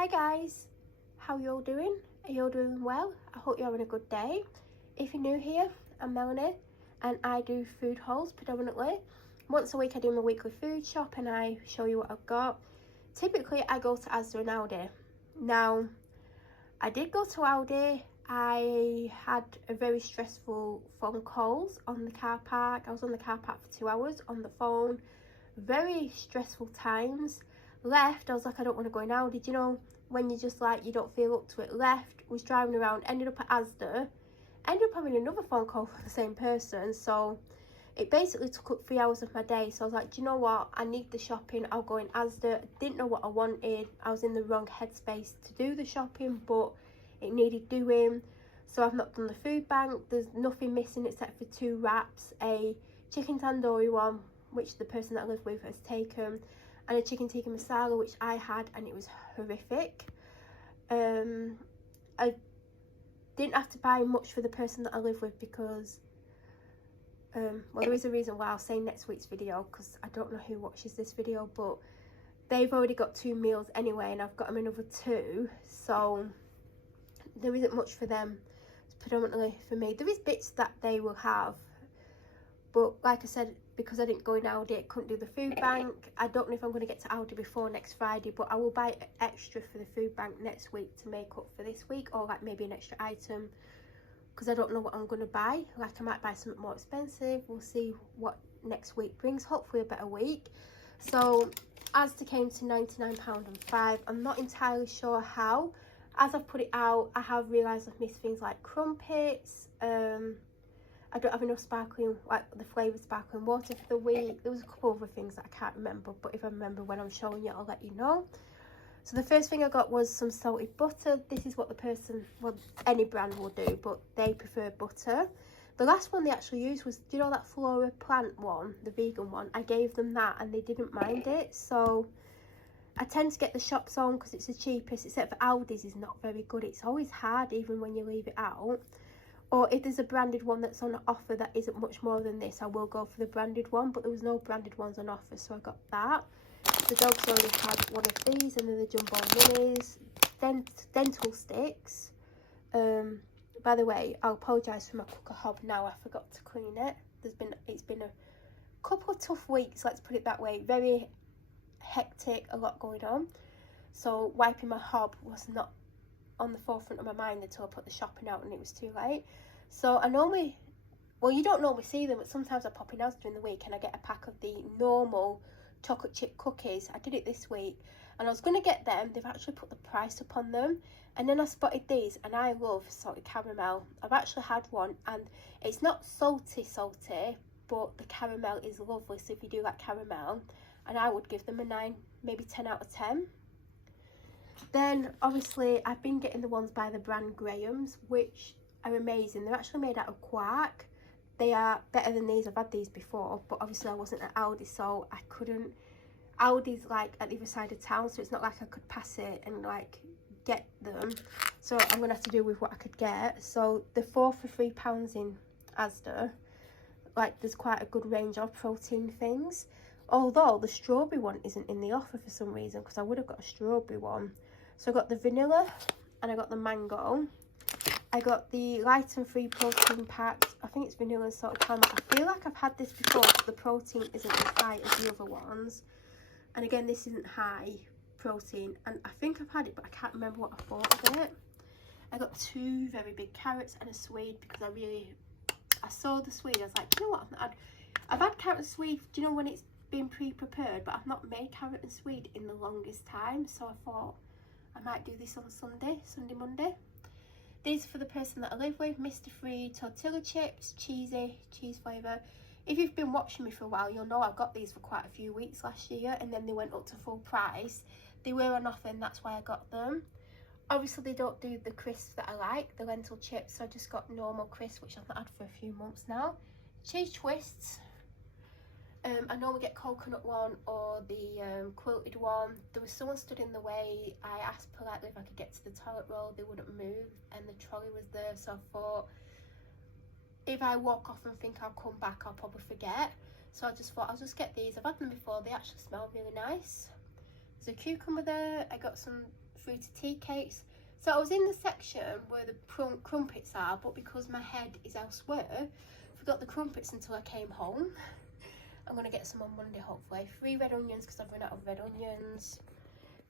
Hi guys, how you all doing? Are you all doing well? I hope you're having a good day. If you're new here, I'm Melanie and I do food hauls predominantly. Once a week I do my weekly food shop and I show you what I've got. Typically I go to Asda and Aldi. Now, I did go to Aldi. I had a very stressful phone calls on the car park. I was on the car park for 2 hours on the phone. Very stressful times. Left, I was like, I don't want to go in Aldi. You know, when you just like, you don't feel up to it. Left, was driving around, ended up at Asda. Ended up having another phone call from the same person. So it basically took up 3 hours of my day. So I was like, do you know what? I need the shopping. I'll go in Asda. Didn't know what I wanted. I was in the wrong headspace to do the shopping, but it needed doing. So I've not done the food bank. There's nothing missing except for 2 wraps, a chicken tandoori one, which the person that I live with has taken, and a chicken tikka masala, which I had, and it was horrific. I didn't have to buy much for the person that I live with because, well, there is a reason why I'll say next week's video, because I don't know who watches this video, but they've already got 2 meals anyway, and I've got them another 2, so there isn't much for them. It's predominantly for me. There is bits that they will have, but like I said, because I didn't go in Aldi, I couldn't do the food bank. I don't know if I'm going to get to Aldi before next Friday, but I will buy extra for the food bank next week to make up for this week, or like maybe an extra item, because I don't know what I'm going to buy. Like I might buy something more expensive. We'll see what next week brings, hopefully a better week. So Asda came to £99.05. I'm not entirely sure how. As I've put it out, I have realised I've missed things like crumpets. I don't have enough sparkling, like the flavoured sparkling water for the week. There was a couple other things that I can't remember, but if I remember when I'm showing you, I'll let you know. So the first thing I got was some salted butter. This is what the person, well, any brand will do, but they prefer butter. The last one they actually used was, do you know that Flora plant one, the vegan one? I gave them that and they didn't mind it. So I tend to get the shops on because it's the cheapest, except for Aldi's is not very good. It's always hard even when you leave it out. Or if there's a branded one that's on offer that isn't much more than this, I will go for the branded one. But there was no branded ones on offer, so I got that. The dogs already had one of these, and then the jumbo minis. Dental sticks. By the way, I'll apologise for my cooker hob now. I forgot to clean it. It's been a couple of tough weeks, let's put it that way. Very hectic, a lot going on. So wiping my hob was not on the forefront of my mind until I put the shopping out and it was too late. So I normally, well, you don't normally see them, but sometimes I pop in Asda during the week and I get a pack of the normal chocolate chip cookies. I did it this week and I was going to get them. They've actually put the price up on them, and then I spotted these, and I love salted caramel. I've actually had one and it's not salty, but the caramel is lovely. So if you do like caramel, and I would give them a 9, maybe 10 out of 10. Then obviously I've been getting the ones by the brand Graham's, which are amazing. They're actually made out of quark. They are better than these. I've had these before, but obviously I wasn't at Aldi, so I couldn't. Aldi's like at the other side of town, so it's not like I could pass it and like get them. So I'm gonna have to do with what I could get. So the 4 for £3 in Asda, like there's quite a good range of protein things. Although the strawberry one isn't in the offer for some reason, because I would have got a strawberry one. So I got the vanilla and I got the mango. I got the light and free protein packs. I think it's vanilla and salted caramel. I feel like I've had this before, but the protein isn't as high as the other ones. And again, this isn't high protein. And I think I've had it, but I can't remember what I thought of it. I got 2 very big carrots and a swede because I saw the swede. I was like, you know what? I've had carrot and swede, do you know when it's been pre-prepared, but I've not made carrot and swede in the longest time, so I thought I might do this on Sunday, Monday. These are for the person that I live with. Mr. Free tortilla chips, cheesy, cheese flavour. If you've been watching me for a while, you'll know I got these for quite a few weeks last year, and then they went up to full price. They were on offer and that's why I got them. Obviously they don't do the crisps that I like, the lentil chips, so I just got normal crisps, which I've not had for a few months now. Cheese twists. I normally get coconut one or the quilted one. There was someone stood in the way. I asked politely if I could get to the toilet roll. They wouldn't move and the trolley was there, so I thought if I walk off and think I'll come back, I'll probably forget. So I just thought I'll just get these. I've had them before. They actually smell really nice. There's a cucumber there. I got some through to tea cakes. So I was in the section where the crumpets are, but because my head is elsewhere, forgot the crumpets until I came home. I'm going to get some on Monday, hopefully. 3 red onions because I've run out of red onions.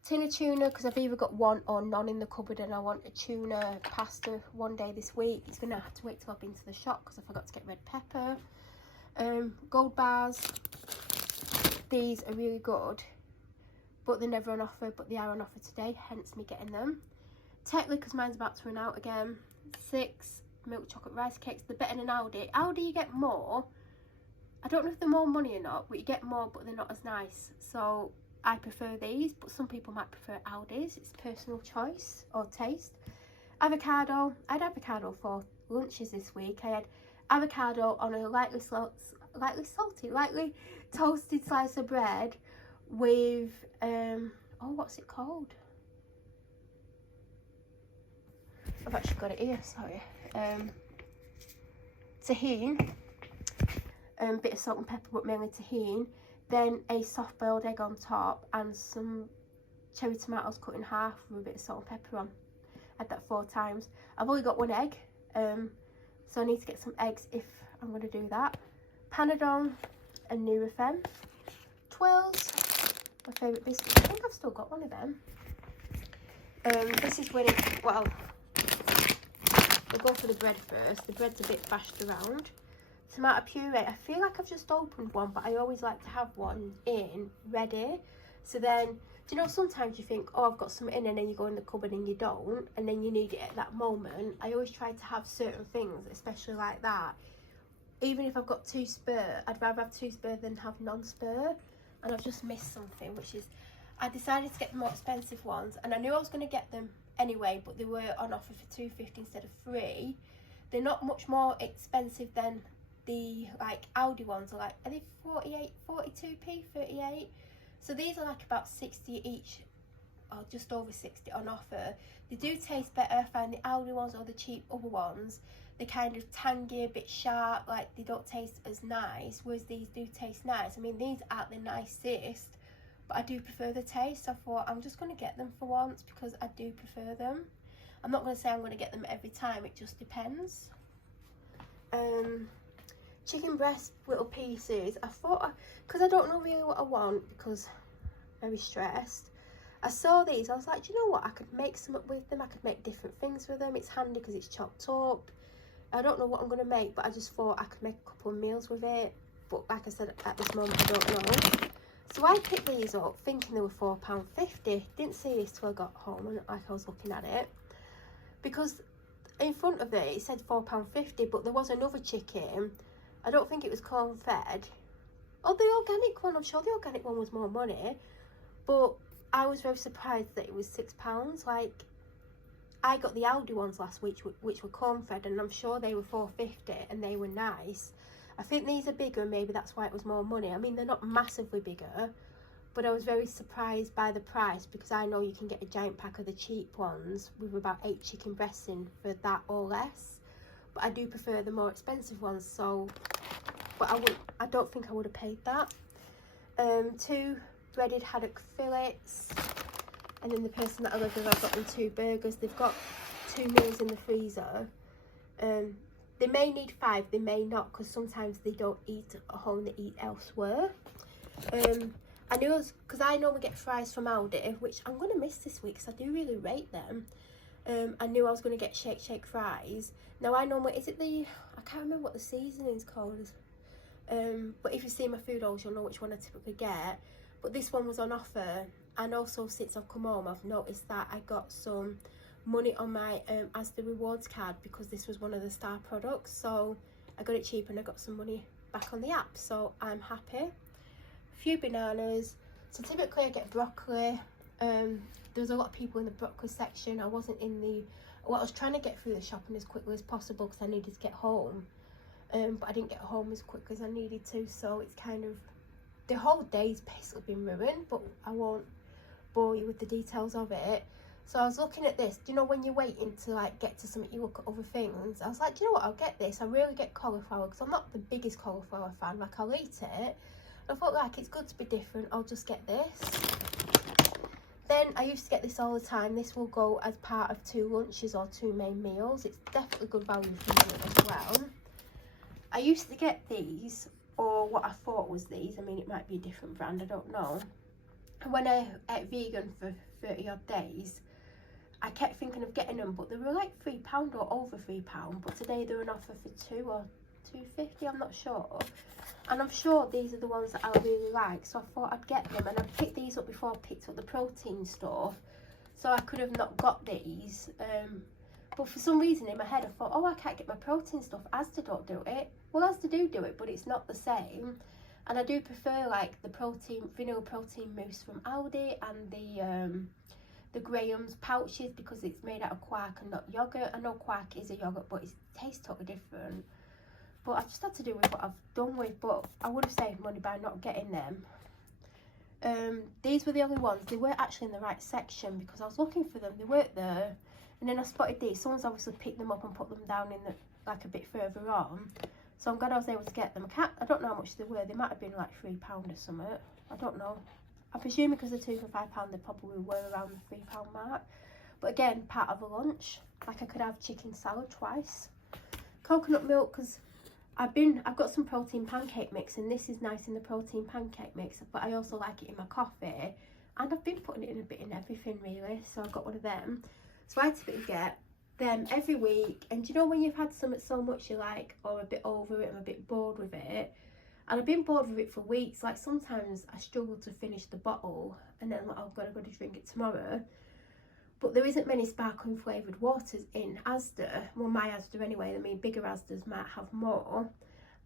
Tin of tuna because I've either got one or none in the cupboard, and I want a tuna pasta one day this week. It's going to have to wait till I've been to the shop because I forgot to get red pepper. Gold bars. These are really good, but they're never on offer, but they are on offer today, hence me getting them. Tetley because mine's about to run out again. 6 milk chocolate rice cakes. They're better than Aldi. Aldi you get more. I don't know if they're more money or not, but you get more, but they're not as nice. So I prefer these, but some people might prefer Aldi's. It's personal choice or taste. Avocado. I had avocado for lunches this week. I had avocado on a lightly toasted slice of bread with oh, what's it called? I've actually got it here, sorry. Tahini, bit of salt and pepper, but mainly tahini. Then a soft boiled egg on top and some cherry tomatoes cut in half with a bit of salt and pepper on. I had that 4 times. I've only got 1 egg, so I need to get some eggs if I'm going to do that. Panadol and Nurofen. Twirls, my favourite biscuit. I think I've still got one of them. This is when it, well, we'll go for the bread first. The bread's a bit bashed around. Tomato puree. I feel like I've just opened one, but I always like to have one in ready. So then, do you know, sometimes you think, oh, I've got some in, and then you go in the cupboard and you don't, and then you need it at that moment. I always try to have certain things, especially like that. Even if I've got 2 spare, I'd rather have 2 spare than have non-spare. And I've just missed something, which is, I decided to get the more expensive ones, and I knew I was going to get them anyway, but they were on offer for $2.50 instead of $3. They're not much more expensive than the like Aldi ones. Are like, are they 42p, 38? So these are like about 60 each, or just over 60 on offer. They do taste better. I find the Aldi ones or the cheap other ones, they're kind of tangy, a bit sharp, like they don't taste as nice, whereas these do taste nice. I mean, these aren't the nicest, but I do prefer the taste. So I thought I'm just going to get them for once because I do prefer them. I'm not going to say I'm going to get them every time, it just depends. Chicken breast little pieces. I thought, because I don't know really what I want, because I'm very stressed, I saw these, I was like, do you know what, I could make something with them. I could make different things with them. It's handy because it's chopped up. I don't know what I'm going to make, but I just thought I could make a couple of meals with it. But like I said, at this moment I don't know. So I picked these up thinking they were £4.50. Didn't see this till I got home and like I was looking at it, because in front of it said £4.50, but there was another chicken. I don't think it was corn fed. Oh, the organic one, I'm sure the organic one was more money, but I was very surprised that it was £6. Like, I got the Aldi ones last week, which were corn fed, and I'm sure they were £4.50 and they were nice. I think these are bigger, and maybe that's why it was more money. I mean, they're not massively bigger, but I was very surprised by the price, because I know you can get a giant pack of the cheap ones with about 8 chicken breasts in for that or less. But I do prefer the more expensive ones, so, but I don't think I would have paid that. 2 breaded haddock fillets, and then the person that I live with, I've got them 2 burgers. They've got 2 meals in the freezer. They may need 5, they may not, because sometimes they don't eat at home, they eat elsewhere. I knew it was, because I normally get fries from Aldi, which I'm going to miss this week because I do really rate them. I knew I was going to get shake fries. Now I normally, is it the, I can't remember what the seasoning's called. But if you see my food hauls, you'll know which one I typically get. But this one was on offer, and also since I've come home, I've noticed that I got some money on my Asda rewards card, because this was one of the star products. So I got it cheap and I got some money back on the app, so I'm happy. A few bananas. So typically I get broccoli. There's a lot of people in the broccoli section. I wasn't in the, well, I was trying to get through the shopping as quickly as possible because I needed to get home, but I didn't get home as quick as I needed to, so it's kind of, the whole day's basically been ruined, but I won't bore you with the details of it. So I was looking at this, do you know when you're waiting to like get to something, you look at other things. I was like, do you know what, I'll get this. I really get cauliflower because I'm not the biggest cauliflower fan, like I'll eat it. I thought, like, it's good to be different, I'll just get this. Then I used to get this all the time. This will go as part of 2 lunches or 2 main meals. It's definitely good value for money as well. I used to get these, or what I thought was these. I mean, it might be a different brand, I don't know. When I ate vegan for 30 odd days, I kept thinking of getting them, but they were like £3 or over £3. But today they're on offer for £2 or £2.50, I'm not sure. And I'm sure these are the ones that I really like, so I thought I'd get them. And I picked these up before I picked up the protein stuff, so I could have not got these. But for some reason in my head I thought, oh, I can't get my protein stuff, Asda don't do it. Well, Asda do it, but it's not the same. And I do prefer like the vanilla protein mousse from Aldi, and the Graham's pouches, because it's made out of quark and not yogurt. I know quark is a yogurt, but it tastes totally different. But I've just had to do with what I've done with, but I would have saved money by not getting them. These were the only ones. They weren't actually in the right section because I was looking for them. They weren't there. And then I spotted these. Someone's obviously picked them up and put them down in the, like a bit further on. So I'm glad I was able to get them. I don't know how much they were. They might have been like £3 or something. I don't know. I'm presuming because they're 2 for £5, they probably were around the £3 mark. But again, part of a lunch. Like I could have chicken salad twice. Coconut milk, because I've got some protein pancake mix, and this is nice in the protein pancake mix, but I also like it in my coffee, and I've been putting it in a bit in everything really, so I've got one of them. So I typically get them every week, and you know when you've had something so much you like, or a bit over it, I'm a bit bored with it, and I've been bored with it for weeks. Like sometimes I struggle to finish the bottle, and then I'm like, oh, I've got to go to drink it tomorrow. But there isn't many sparkling flavoured waters in Asda. Well, my Asda anyway. I mean, bigger Asdas might have more.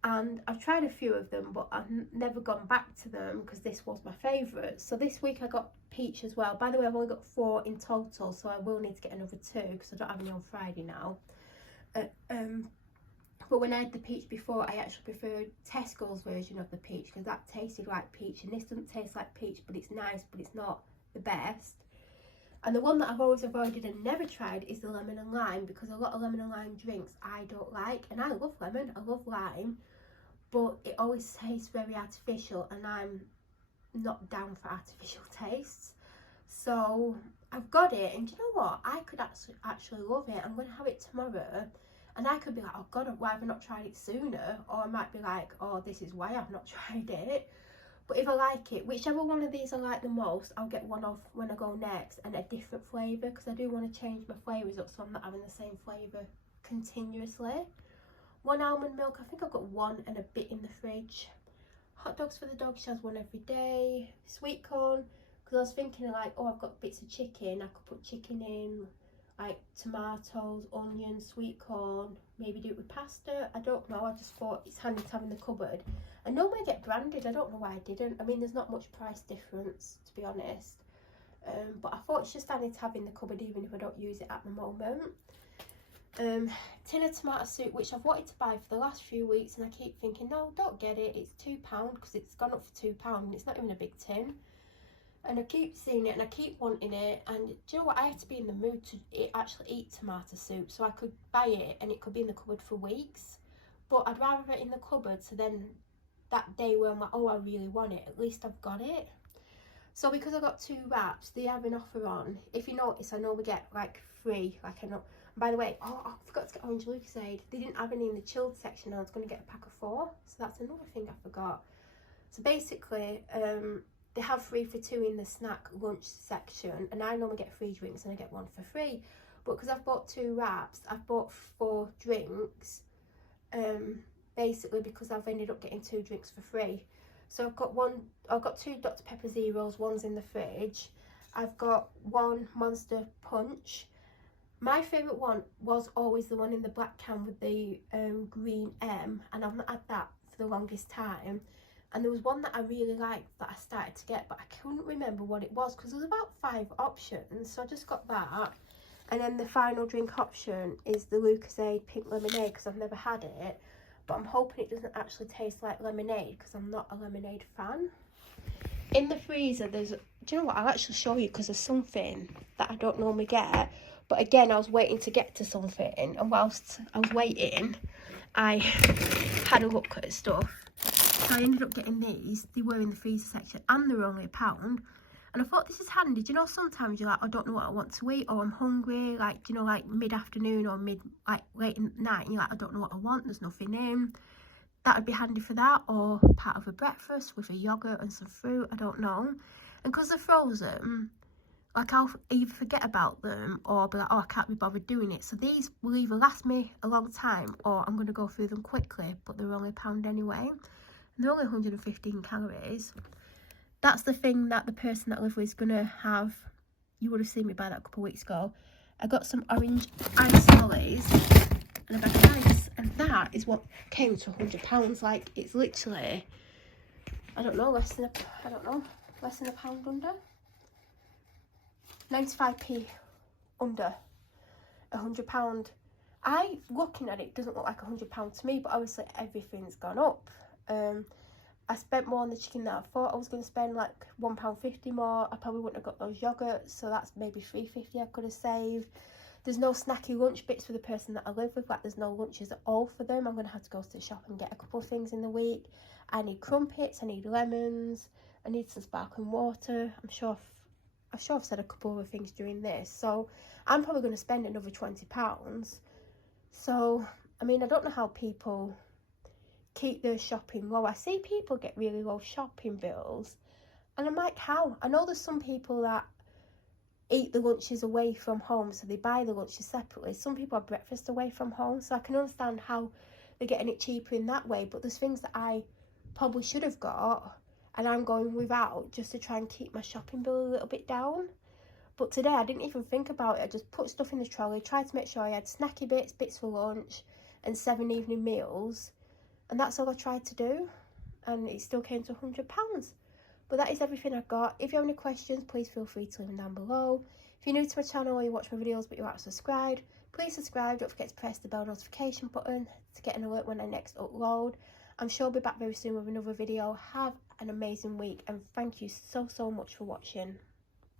And I've tried a few of them, but I've never gone back to them because this was my favourite. So this week I got peach as well. By the way, I've only got 4 in total, so I will need to get another 2 because I don't have any on Friday now. But when I had the peach before, I actually preferred Tesco's version of the peach because that tasted like peach. And this doesn't taste like peach, but it's nice, but it's not the best. And the one that I've always avoided and never tried is the lemon and lime, because a lot of lemon and lime drinks I don't like. And I love lemon, I love lime, but it always tastes very artificial, and I'm not down for artificial tastes. So I've got it, and you know what? I could actually love it. I'm going to have it tomorrow, and I could be like, oh God, why have I not tried it sooner? Or I might be like, oh, this is why I've not tried it. But if I like it, whichever one of these I like the most, I'll get one off when I go next, and a different flavour, because I do want to change my flavours up so I'm not having the same flavour continuously. 1 almond milk, I think I've got 1 and a bit in the fridge. Hot dogs for the dog, she has 1 every day. Sweet corn, because I was thinking like, oh, I've got bits of chicken, I could put chicken in, like tomatoes, onions, sweet corn, maybe do it with pasta. I don't know, I just thought it's handy to have in the cupboard. I normally get branded, I don't know why I didn't. I mean, there's not much price difference, to be honest. But I thought it's just handy to have in the cupboard even if I don't use it at the moment. Tin of tomato soup, which I've wanted to buy for the last few weeks, and I keep thinking, no, don't get it, it's £2 because it's gone up for £2 and it's not even a big tin. And I keep seeing it and I keep wanting it, and do you know what, I have to be in the mood to actually eat tomato soup, so I could buy it and it could be in the cupboard for weeks, but I'd rather have it in the cupboard, so then that day where I'm like, oh, I really want it, at least I've got it. So because I got 2 wraps, they have an offer on. If you notice, I normally get like 3, like I know. By the way, oh, I forgot to get orange Lucozade. They didn't have any in the chilled section, and I was going to get a pack of 4, so that's another thing I forgot. So basically, they have 3 for 2 in the snack lunch section, and I normally get 3 drinks and I get 1 for free. But because I've bought 2 wraps, I've bought 4 drinks, basically because I've ended up getting 2 drinks for free. So I've got 2 Dr Pepper Zeros, 1's in the fridge. I've got 1 Monster Punch. My favourite one was always the one in the black can with the green M, and I've not had that for the longest time. And there was one that I really liked that I started to get, but I couldn't remember what it was because there was about 5 options, so I just got that. And then the final drink option is the Lucozade Pink Lemonade, because I've never had it, but I'm hoping it doesn't actually taste like lemonade because I'm not a lemonade fan. In the freezer, do you know what, I'll actually show you because there's something that I don't normally get. But again, I was waiting to get to something, and whilst I was waiting, I had a look at stuff. So I ended up getting these. They were in the freezer section, and they were only £1. And I thought, this is handy. Do you know, sometimes you're like, I don't know what I want to eat, or I'm hungry, like, you know, like mid-afternoon or like late in the night, and you're like, I don't know what I want, there's nothing in. That would be handy for that, or part of a breakfast with a yogurt and some fruit, I don't know. And because they're frozen, like, I'll either forget about them or be like, oh, I can't be bothered doing it. So these will either last me a long time, or I'm going to go through them quickly, but they're only £1 anyway. And they're only 115 calories. That's the thing that the person that I live with is going to have. You would have seen me buy that a couple of weeks ago. I got some orange ice lollies and a bag of ice. And that is what came to £100. Like, it's literally, I don't know, less than a pound under. 95p under £100. Looking at it, doesn't look like £100 to me, but obviously everything's gone up. I spent more on the chicken than I thought I was going to spend, like £1.50 more. I probably wouldn't have got those yogurts, so that's maybe £3.50 I could have saved. There's no snacky lunch bits for the person that I live with, like there's no lunches at all for them. I'm going to have to go to the shop and get a couple of things in the week. I need crumpets, I need lemons, I need some sparkling water. I'm sure I've said a couple of other things during this, so I'm probably going to spend another £20. So, I mean, I don't know how people keep their shopping low. I see people get really low shopping bills, and I'm like, how? I know there's some people that eat the lunches away from home, so they buy the lunches separately. Some people have breakfast away from home, so I can understand how they're getting it cheaper in that way, but there's things that I probably should have got and I'm going without just to try and keep my shopping bill a little bit down. But today I didn't even think about it. I just put stuff in the trolley, tried to make sure I had snacky bits for lunch and 7 evening meals, and that's all I tried to do, and it still came to £100. But that is everything I got. If you have any questions, please feel free to leave them down below. If you're new to my channel or you watch my videos but you're not subscribed, please subscribe. Don't forget to press the bell notification button to get an alert when I next upload. I'm sure I'll be back very soon with another video. Have an amazing week, and thank you so much for watching.